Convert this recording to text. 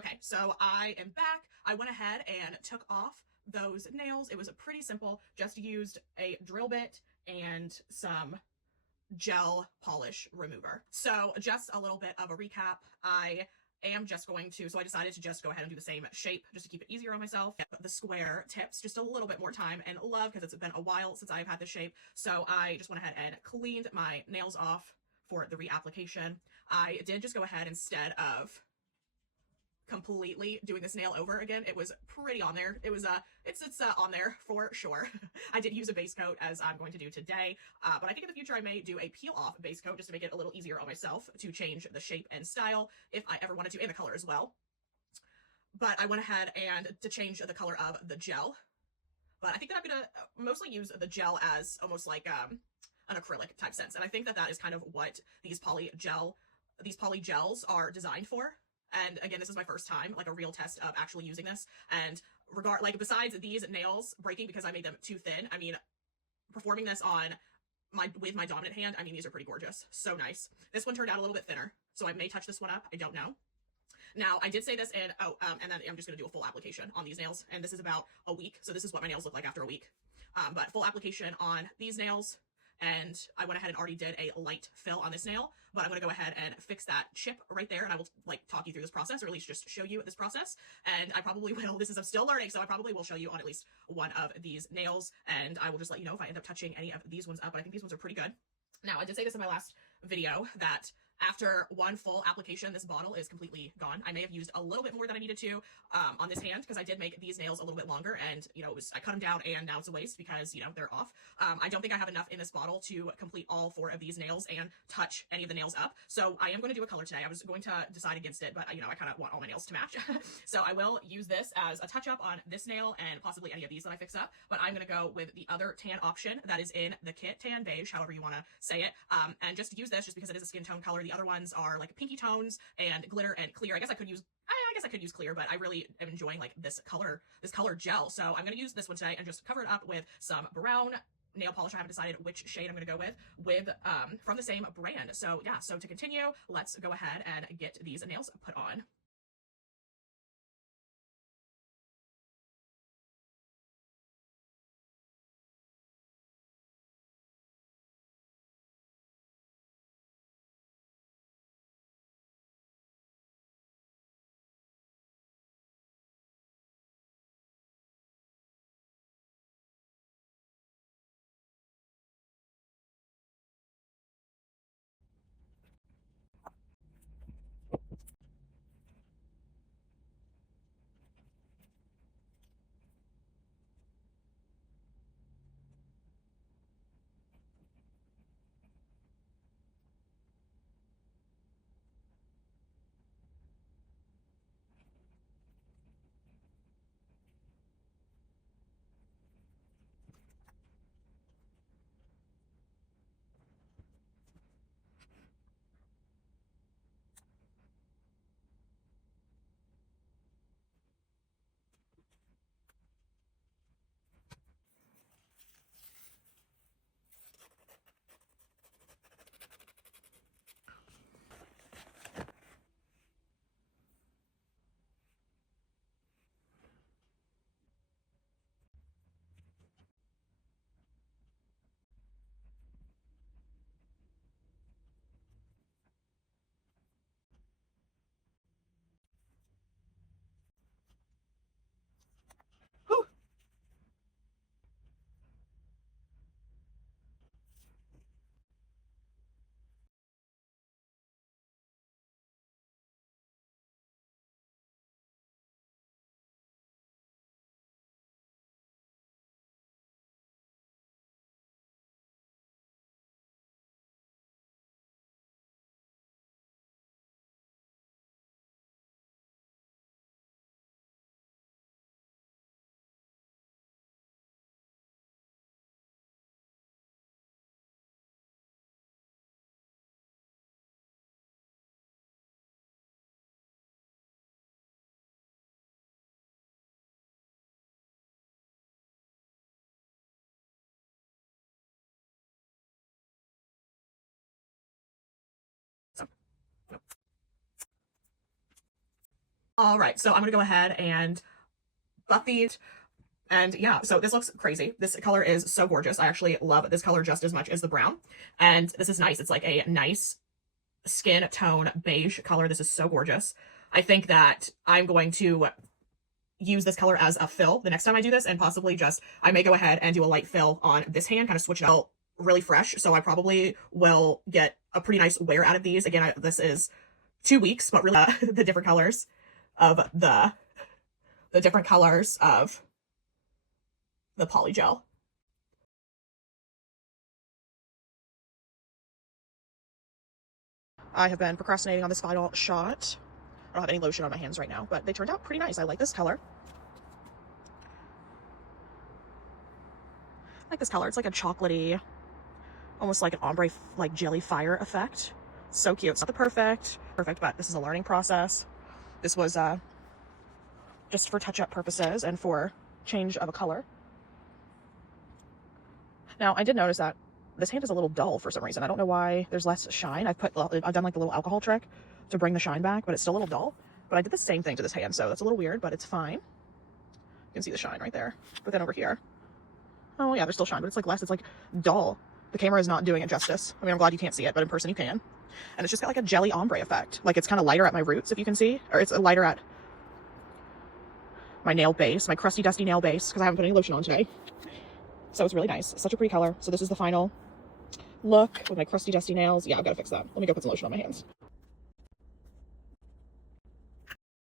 Okay, so I am back. I went ahead and took off those nails. It was pretty simple. Just used a drill bit and some gel polish remover. So just a little bit of a recap. I decided to just go ahead and do the same shape just to keep it easier on myself. The square tips just a little bit more time and love because it's been a while since I've had this shape. So I just went ahead and cleaned my nails off for the reapplication. I did just go ahead instead of completely doing this nail over again. It was pretty on there. It was it's on there for sure. I did use a base coat as I'm going to do today, but I think in the future I may do a peel off base coat just to make it a little easier on myself to change the shape and style if I ever wanted to, and the color as well. But I went ahead and to change the color of the gel. But I think that I'm gonna mostly use the gel as almost like an acrylic type sense, and I think that that is kind of what these poly gels are designed for. And again, this is my first time, like a real test of actually using this. And besides these nails breaking because I made them too thin, I mean, performing this on with my dominant hand, I mean, these are pretty gorgeous. So nice. This one turned out a little bit thinner, so I may touch this one up. I don't know. Now, I did say this and then I'm just going to do a full application on these nails. And this is about a week. So this is what my nails look like after a week. But full application on these nails. And I went ahead and already did a light fill on this nail, but I'm going to go ahead and fix that chip right there. And I will like talk you through this process, or at least just show you this process. And I probably will, I'm still learning, so I probably will show you on at least one of these nails. And I will just let you know if I end up touching any of these ones up. But I think these ones are pretty good. Now, I did say this in my last video that after one full application, this bottle is completely gone. I may have used a little bit more than I needed to on this hand because I did make these nails a little bit longer, and I cut them down and now it's a waste because they're off. I don't think I have enough in this bottle to complete all 4 of these nails and touch any of the nails up. So I am going to do a color today. I was going to decide against it, but I kind of want all my nails to match. So I will use this as a touch up on this nail and possibly any of these that I fix up. But I'm going to go with the other tan option that is in the kit, tan beige, however you want to say it. And just use this just because it is a skin tone color. The other ones are like pinky tones and glitter and clear. I guess I could use clear, but I really am enjoying like this color gel. So I'm going to use this one today and just cover it up with some brown nail polish. I haven't decided which shade I'm going to go with from the same brand. So yeah, so to continue, let's go ahead and get these nails put on. All right, so I'm gonna go ahead and buff these. And yeah, so this looks crazy. This color is so gorgeous. I actually love this color just as much as the brown. And this is nice. It's like a nice skin tone beige color. This is so gorgeous. I think that I'm going to use this color as a fill the next time I do this, and possibly just, I may go ahead and do a light fill on this hand, kind of switch it out really fresh. So I probably will get a pretty nice wear out of these. Again, this is 2 weeks, but really the different colors of the different colors of the poly gel. I have been procrastinating on this final shot. I don't have any lotion on my hands right now, but they turned out pretty nice. I like this color. I like this color. It's like a chocolatey, almost like an ombre, like jelly fire effect. So cute. It's not the perfect, but this is a learning process. This was just for touch-up purposes and for change of a color. Now, I did notice that this hand is a little dull for some reason. I don't know why there's less shine. I've done like the little alcohol trick to bring the shine back, but it's still a little dull. But I did the same thing to this hand, so that's a little weird, but it's fine. You can see the shine right there. But then over here, oh yeah, there's still shine, but it's like less, it's like dull. The camera is not doing it justice. I mean, I'm glad you can't see it, but in person you can. And it's just got like a jelly ombre effect. Like it's kind of lighter at my roots, if you can see, or it's lighter at my nail base, my crusty, dusty nail base, because I haven't put any lotion on today. So it's really nice. Such a pretty color. So this is the final look with my crusty, dusty nails. Yeah, I've got to fix that. Let me go put some lotion on my hands.